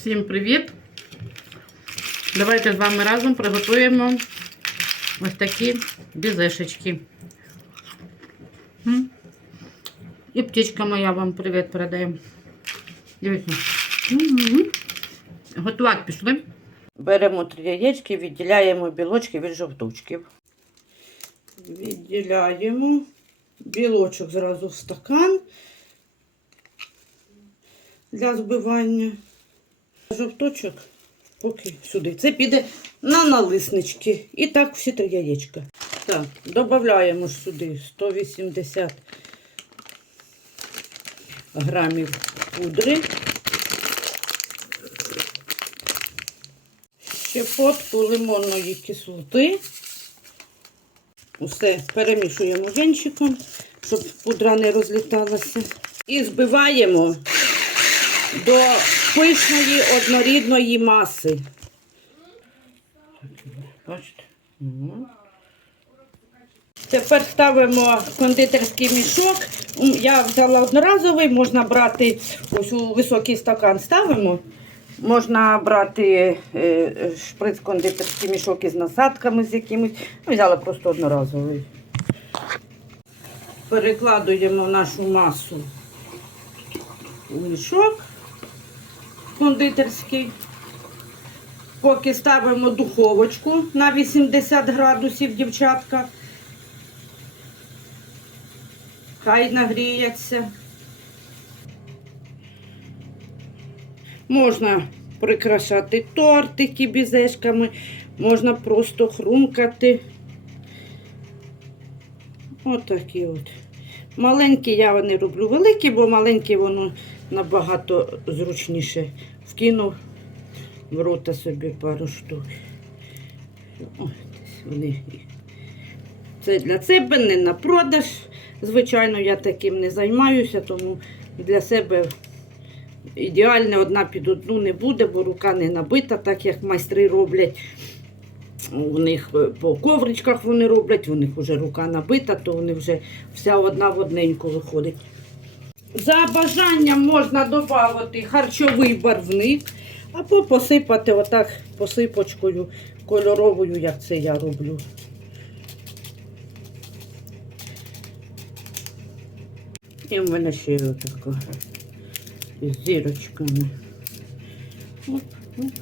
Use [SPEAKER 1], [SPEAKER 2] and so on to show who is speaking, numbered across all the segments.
[SPEAKER 1] Всім привіт! Давайте з вами разом приготуємо ось такі бізешечки. І птичка моя вам привіт передає. Дивіться. Готувати пішли. Беремо три яєчки, відділяємо білочки від жовточків. Відділяємо білочок зразу в стакан для збивання. Жовточок поки сюди. Це піде на налиснички. І так всі три яєчка. Так, додаємо сюди 180 грамів пудри. Щепотку лимонної кислоти. Усе перемішуємо венчиком, щоб пудра не розліталася. І збиваємо до пишної однорідної маси. Бачите? Тепер ставимо кондитерський мішок. Я взяла одноразовий, можна брати ось у високий стакан ставимо. Можна брати е, шприц кондитерський мішок із насадками з якимось. Ну, Взяла просто одноразовий. Перекладуємо нашу масу у мішок кондитерський. Поки ставимо духовочку на 80 градусів, дівчатка. Хай нагріється. Можна прикрашати тортики бізешками, можна просто хрумкати. Отакі от. Маленькі я не роблю великі, бо маленькі воно набагато зручніше. Вкинув в рота собі пару штук. О, вони. Це для себе не на продаж. Звичайно, я таким не займаюся, тому для себе ідеально одна під одну не буде, бо рука не набита, так як майстри роблять. У них е, по ковричках вони роблять, у них вже рука набита, то вони вже вся одна в одненьку виходить. За бажанням можна додати харчовий барвник, або посипати отак посипочкою кольоровою, як це я роблю. І в мене ще отака з зірочками. Оп, оп.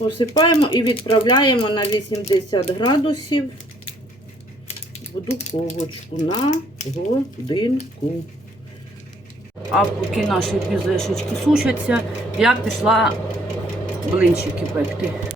[SPEAKER 1] Посипаємо і відправляємо на 80 градусів в духовочку на годинку. А поки наші пізешечки сушаться, я пішла блинчики пекти.